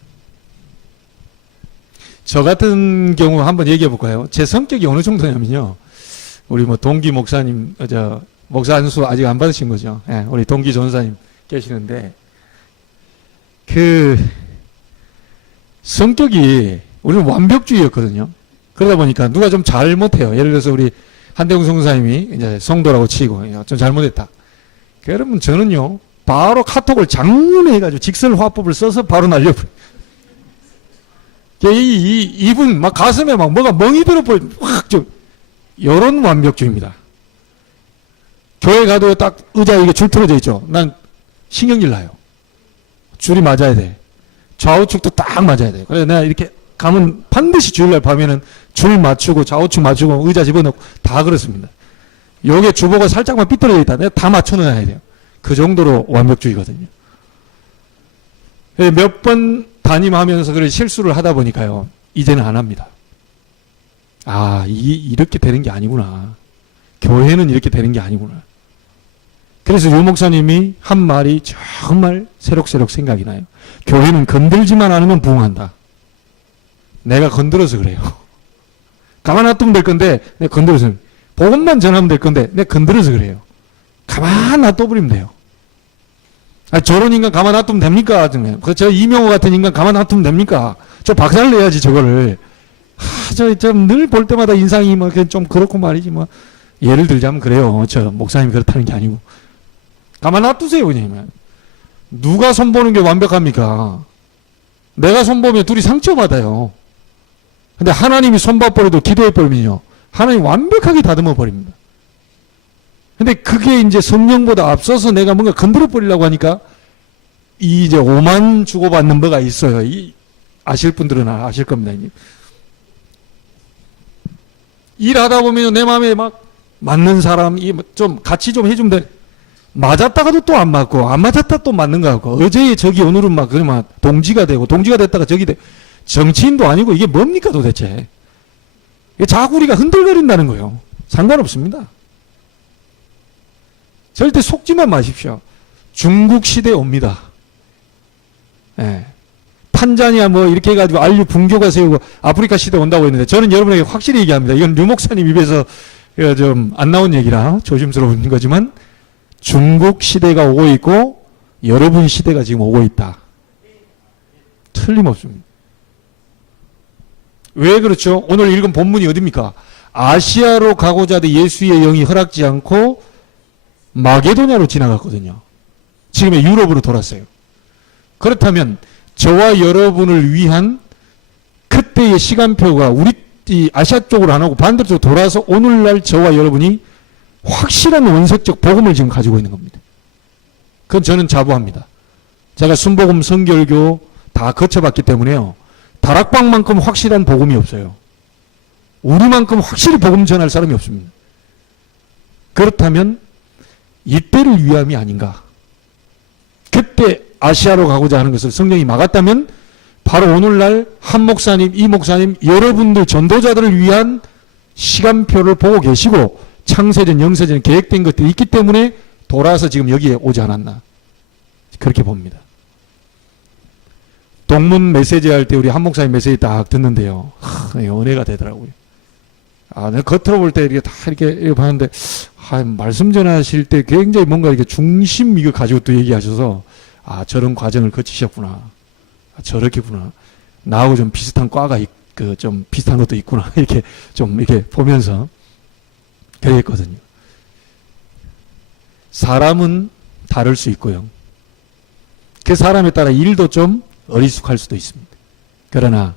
저 같은 경우 한번 얘기해 볼까요? 제 성격이 어느 정도냐면요, 우리 동기 목사님, 목사 안수 아직 안 받으신 거죠? 예, 우리 동기 전사님 계시는데, 성격이 우리는 완벽주의였거든요. 그러다 보니까 누가 좀 잘못해요. 예를 들어서 우리 한대웅 성사님이 이제 성도라고 치고 좀 잘못했다. 그러면 저는요, 바로 카톡을 장문해가지고 직설 화법을 써서 바로 날려버려요. 이분 막 가슴에 막 뭐가 멍이 들어버려. 확 좀, 요런 완벽주의입니다. 교회 가도 딱 의자 이게 줄 틀어져 있죠. 난 신경질 나요. 줄이 맞아야 돼. 좌우측도 딱 맞아야 돼. 그래서 내가 이렇게 가면 반드시 주일날 밤에는 줄 맞추고 좌우측 맞추고 의자 집어넣고 다 그렇습니다. 요게 주보가 살짝만 삐뚤어져 있다. 내가 다 맞춰놔야 돼요. 그 정도로 완벽주의거든요. 몇 번 담임하면서 그런 실수를 하다 보니까요, 이제는 안 합니다. 이렇게 되는 게 아니구나. 교회는 이렇게 되는 게 아니구나. 그래서 유 목사님이 한 말이 정말 새록새록 생각이 나요. 교회는 건들지만 않으면 부흥한다. 내가 건드려서 그래요. 가만 놔두면 될 건데 내가 건드려서, 복음만 전하면 될 건데 내가 건드려서 그래요. 가만 놔둬버리면 돼요. 저런 인간 가만 놔두면 됩니까? 저 이명호 같은 인간 가만 놔두면 됩니까? 저 박살 내야지 저거를. 늘 볼 때마다 인상이 좀 그렇고 말이지 예를 들자면 그래요. 저 목사님이 그렇다는 게 아니고. 가만 놔두세요, 그냥. 누가 손보는 게 완벽합니까? 내가 손보면 둘이 상처받아요. 근데 하나님이 손봐버려도 기도해버리면요, 하나님 완벽하게 다듬어 버립니다. 근데 그게 이제 성령보다 앞서서 내가 뭔가 건드려 버리려고 하니까 이 이제 오만 주고받는 뭐가 있어요. 아실 분들은 아실 겁니다. 일하다 보면 내 마음에 막 맞는 사람이 좀 같이 좀 해주면 돼. 맞았다가도 또 안 맞고, 안 맞았다 또 맞는 거 같고, 어제의 적이 오늘은 막, 그러면 동지가 되고, 동지가 됐다가 적이 돼. 정치인도 아니고, 이게 뭡니까 도대체? 이게 자꾸 우리가 흔들거린다는 거예요. 상관없습니다. 절대 속지만 마십시오. 중국 시대 옵니다. 예. 탄자니아 뭐 이렇게 해가지고 알류 분교가 세우고 아프리카 시대 온다고 했는데 저는 여러분에게 확실히 얘기합니다. 이건 류 목사님 입에서 좀 안 나온 얘기라 조심스러운 거지만 중국 시대가 오고 있고 여러분 시대가 지금 오고 있다. 틀림없습니다. 왜 그렇죠? 오늘 읽은 본문이 어딥니까? 아시아로 가고자 하되 예수의 영이 허락지 않고 마게도냐로 지나갔거든요. 지금의 유럽으로 돌았어요. 그렇다면 저와 여러분을 위한 그때의 시간표가 우리 이 아시아 쪽으로 안 하고 반대쪽으로 돌아서 오늘날 저와 여러분이 확실한 원색적 복음을 지금 가지고 있는 겁니다. 그건 저는 자부합니다. 제가 순복음 성결교 다 거쳐봤기 때문에요. 다락방만큼 확실한 복음이 없어요. 우리만큼 확실히 복음 전할 사람이 없습니다. 그렇다면 이때를 위함이 아닌가. 그때 아시아로 가고자 하는 것을 성령이 막았다면 바로 오늘날 한 목사님, 이 목사님, 여러분들 전도자들을 위한 시간표를 보고 계시고 창세전, 영세전 계획된 것들이 있기 때문에 돌아서 지금 여기에 오지 않았나. 그렇게 봅니다. 동문 메시지 할 때 우리 한 목사님 메시지 딱 듣는데요. 은혜가 되더라고요. 내가 겉으로 볼 때 이렇게 다 이렇게 봤는데, 말씀 전하실 때 굉장히 뭔가 이렇게 중심 이거 가지고 또 얘기하셔서, 저런 과정을 거치셨구나. 저렇게구나. 나하고 좀 비슷한 과가 좀 비슷한 것도 있구나. 이렇게 좀 이렇게 보면서 그랬거든요. 사람은 다를 수 있고요. 그 사람에 따라 일도 좀 어리숙할 수도 있습니다. 그러나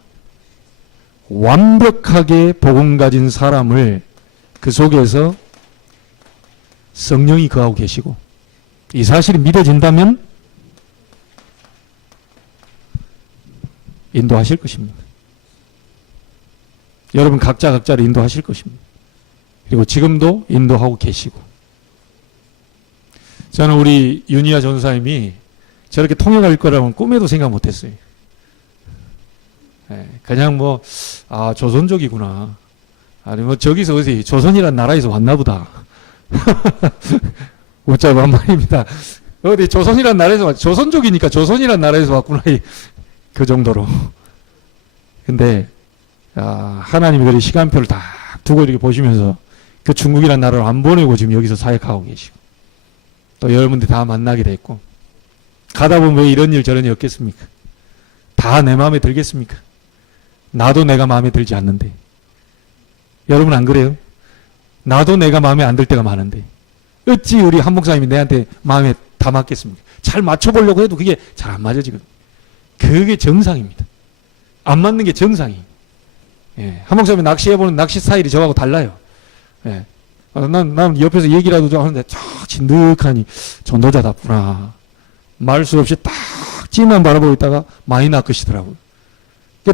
완벽하게 복음 가진 사람을 그 속에서 성령이 거하고 계시고 이 사실이 믿어진다면 인도하실 것입니다. 여러분 각자를 인도하실 것입니다. 그리고 지금도 인도하고 계시고 저는 우리 윤희아 전사님이 저렇게 통역할 거라고는 꿈에도 생각 못했어요. 그냥 조선족이구나. 아니 저기서 어디 조선이란 나라에서 왔나 보다. 웃자고 한 말입니다. 어디 조선이란 나라에서 조선족이니까 조선이란 나라에서 왔구나. 그 정도로. 근데 하나님이 그리 시간표를 딱 두고 이렇게 보시면서 그 중국이란 나라를 안 보내고 지금 여기서 사역하고 계시고 또 여러분들 다 만나게 됐고 가다 보면 왜 이런 일 저런 일 없겠습니까? 다 내 마음에 들겠습니까? 나도 내가 마음에 들지 않는데 여러분 안 그래요? 나도 내가 마음에 안 들 때가 많은데 어찌 우리 한 목사님이 내한테 마음에 다 맞겠습니까? 잘 맞춰보려고 해도 그게 잘 안 맞아지거든요. 그게 정상입니다. 안 맞는 게 정상이에요. 한 목사님이 낚시해보는 낚시 스타일이 저하고 달라요. 난 옆에서 얘기라도 좀 하는데 진득하니 전도자답구나. 말 수 없이 딱 찌만 바라보고 있다가 많이 낚으시더라고요.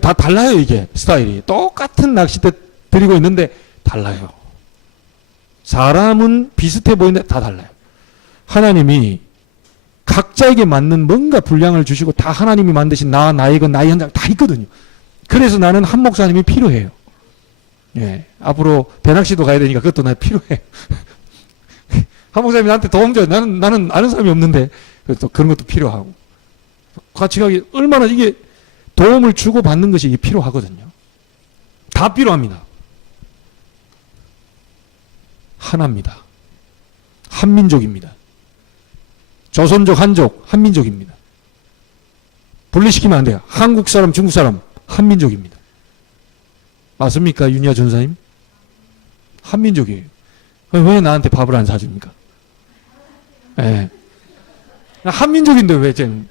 다 달라요 이게 스타일이. 똑같은 낚싯대 들이고 있는데 달라요. 사람은 비슷해 보이는데 다 달라요. 하나님이 각자에게 맞는 뭔가 분량을 주시고 다 하나님이 만드신 나의 것, 나의 현장 다 있거든요. 그래서 나는 한 목사님이 필요해요. 앞으로 배낚시도 가야 되니까 그것도 나 필요해. 한 목사님이 나한테 도움 줘요. 나는 아는 사람이 없는데 또 그런 것도 필요하고 같이 가기 얼마나 이게 도움을 주고 받는 것이 필요하거든요. 다 필요합니다. 하나입니다. 한민족입니다. 조선족, 한족, 한민족입니다. 분리시키면 안 돼요. 한국 사람, 중국 사람, 한민족입니다. 맞습니까, 윤희아 전사님? 한민족이에요. 왜 나한테 밥을 안 사줍니까? 한민족인데 왜 쟤는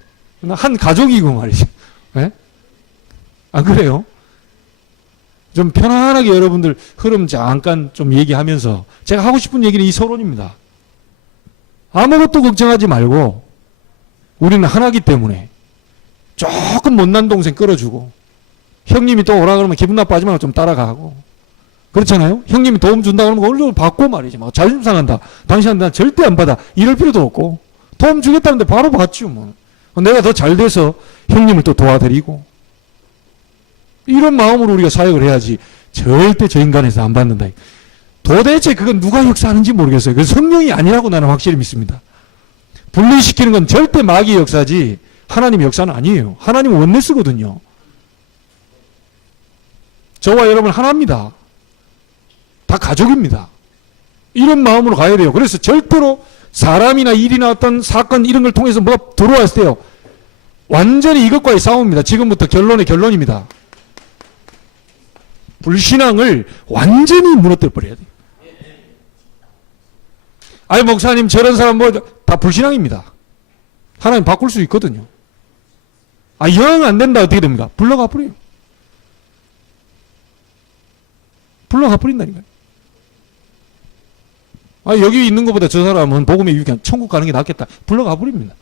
한 가족이고 말이죠. 안 그래요? 좀 편안하게 여러분들 흐름 잠깐 좀 얘기하면서 제가 하고 싶은 얘기는 이 서론입니다. 아무것도 걱정하지 말고 우리는 하나기 때문에 조금 못난 동생 끌어주고 형님이 또 오라 그러면 기분 나빠하지 말고 좀 따라가고 그렇잖아요. 형님이 도움 준다 그러면 어느 정도 받고 말이지. 막 자존심 상한다. 당신한테 난 절대 안 받아. 이럴 필요도 없고 도움 주겠다는데 바로 받죠. 뭐. 내가 더 잘 돼서 형님을 또 도와드리고 이런 마음으로 우리가 사역을 해야지 절대 저 인간에서 안 받는다. 도대체 그건 누가 역사하는지 모르겠어요. 그 성령이 아니라고 나는 확실히 믿습니다. 분리시키는 건 절대 마귀의 역사지 하나님의 역사는 아니에요. 하나님은 원네스거든요. 저와 여러분 하나입니다. 다 가족입니다. 이런 마음으로 가야 돼요. 그래서 절대로 사람이나 일이나 어떤 사건 이런 걸 통해서 뭐가 들어왔을 때요. 완전히 이것과의 싸움입니다. 지금부터 결론의 결론입니다. 불신앙을 완전히 무너뜨려 버려야 돼요. 아니 목사님 저런 사람 뭐 다 불신앙입니다. 하나님 바꿀 수 있거든요. 아 영 안 된다 어떻게 됩니까? 불러가 버려요. 불러가 버린다니까요. 아 여기 있는 것보다 저 사람은 복음에 유익한 천국 가는 게 낫겠다. 불러가 버립니다.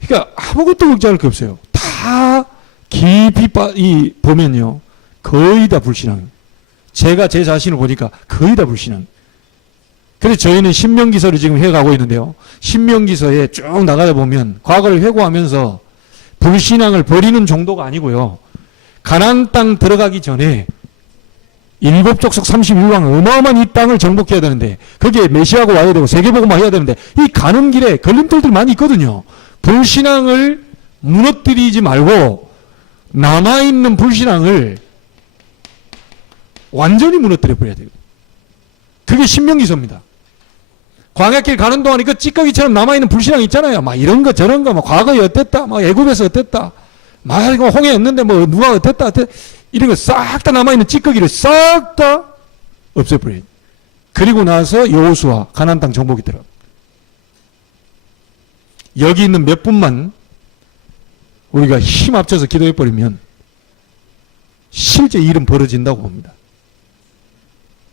그러니까 아무것도 걱정할 게 없어요. 다 깊이 보면요. 거의 다 불신앙. 제가 제 자신을 보니까 거의 다 불신앙. 그래서 저희는 신명기서를 지금 해가고 있는데요. 신명기서에 쭉 나가다 보면 과거를 회고하면서 불신앙을 버리는 정도가 아니고요. 가나안 땅 들어가기 전에 일곱 족속 31왕 어마어마한 이 땅을 정복해야 되는데 거기에 메시아가 와야 되고 세계복음화 해야 되는데 이 가는 길에 걸림돌들이 많이 있거든요. 불신앙을 무너뜨리지 말고 남아있는 불신앙을 완전히 무너뜨려 버려야 돼요. 그게 신명기서입니다. 광야길 가는 동안 그 찌꺼기처럼 남아있는 불신앙 있잖아요. 막 이런 거 저런 거, 막 과거에 어땠다, 막 애굽에서 어땠다, 막 이거 홍해였는데 뭐 누가 어땠다, 이런 거 싹 다 남아있는 찌꺼기를 싹 다 없애버려요. 그리고 나서 여호수아 가나안 땅 정복이 들어. 여기 있는 몇 분만 우리가 힘 합쳐서 기도해버리면 실제 일은 벌어진다고 봅니다.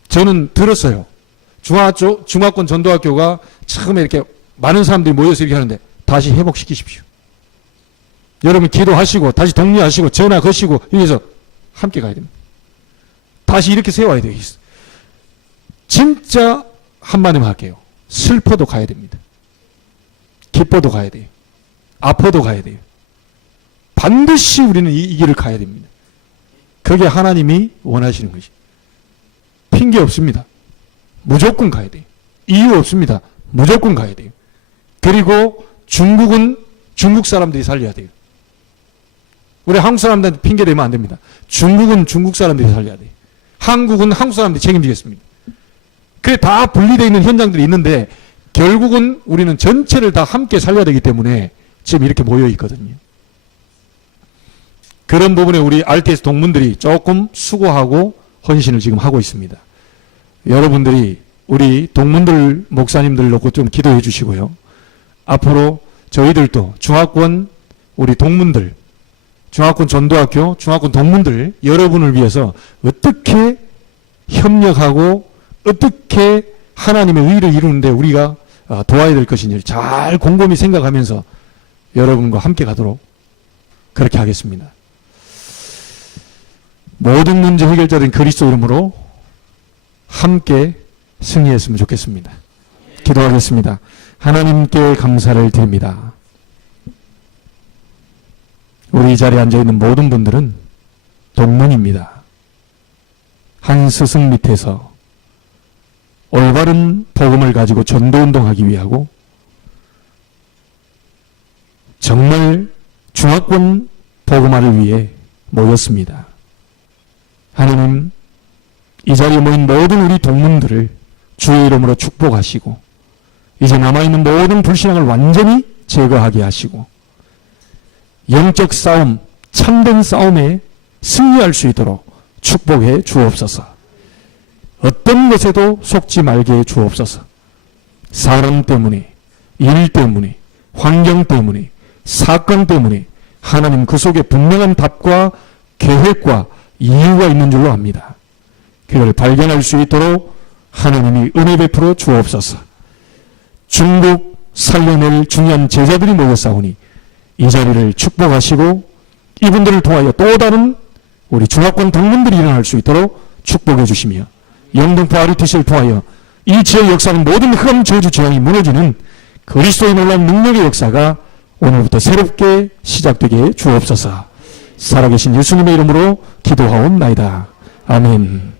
저는 들었어요. 중화권 전도학교가 처음에 이렇게 많은 사람들이 모여서 이렇게 하는데 다시 회복시키십시오. 여러분 기도하시고 다시 독려하시고 전화 거시고 여기서 함께 가야 됩니다. 다시 이렇게 세워야 돼요. 진짜 한마디만 할게요. 슬퍼도 가야 됩니다. 기뻐도 가야 돼요. 아파도 가야 돼요. 반드시 우리는 이 길을 가야 됩니다. 그게 하나님이 원하시는 것이. 핑계 없습니다. 무조건 가야 돼요. 이유 없습니다. 무조건 가야 돼요. 그리고 중국은 중국 사람들이 살려야 돼요. 우리 한국 사람들한테 핑계 대면 안 됩니다. 중국은 중국 사람들이 살려야 돼요. 한국은 한국 사람들이 책임지겠습니다. 그게 다 분리되어 있는 현장들이 있는데 결국은 우리는 전체를 다 함께 살려야 되기 때문에 지금 이렇게 모여 있거든요. 그런 부분에 우리 RTS 동문들이 조금 수고하고 헌신을 지금 하고 있습니다. 여러분들이 우리 동문들 목사님들 놓고 좀 기도해 주시고요. 앞으로 저희들도 중화권 우리 동문들, 중화권 전도학교, 중화권 동문들 여러분을 위해서 어떻게 협력하고 어떻게 하나님의 의를 이루는데 우리가 도와야 될 것인지를 잘 곰곰이 생각하면서 여러분과 함께 가도록 그렇게 하겠습니다. 모든 문제 해결자된 그리스도 이름으로 함께 승리했으면 좋겠습니다. 기도하겠습니다. 하나님께 감사를 드립니다. 우리 이 자리에 앉아있는 모든 분들은 동문입니다. 한 스승 밑에서 올바른 복음을 가지고 전도운동하기 위하고 정말 중화권 복음화를 위해 모였습니다. 하나님, 이 자리에 모인 모든 우리 동문들을 주의 이름으로 축복하시고 이제 남아있는 모든 불신앙을 완전히 제거하게 하시고 영적 싸움, 참된 싸움에 승리할 수 있도록 축복해 주옵소서. 어떤 것에도 속지 말게 해 주옵소서. 사람 때문에, 일 때문에, 환경 때문에, 사건 때문에 하나님 그 속에 분명한 답과 계획과 이유가 있는 줄로 압니다. 그걸 발견할 수 있도록 하나님이 은혜 베풀어 주옵소서. 중국 살려낼 중요한 제자들이 모였사오니 이 자리를 축복하시고 이분들을 통하여 또 다른 우리 중화권 동문들이 일어날 수 있도록 축복해 주시며 영등포 RUTC를 통하여 이 지역 역사는 모든 흑암 저주 재앙이 무너지는 그리스도의 놀라운 능력의 역사가 오늘부터 새롭게 시작되게 해 주옵소서. 살아계신 예수님의 이름으로 기도하옵나이다. 아멘.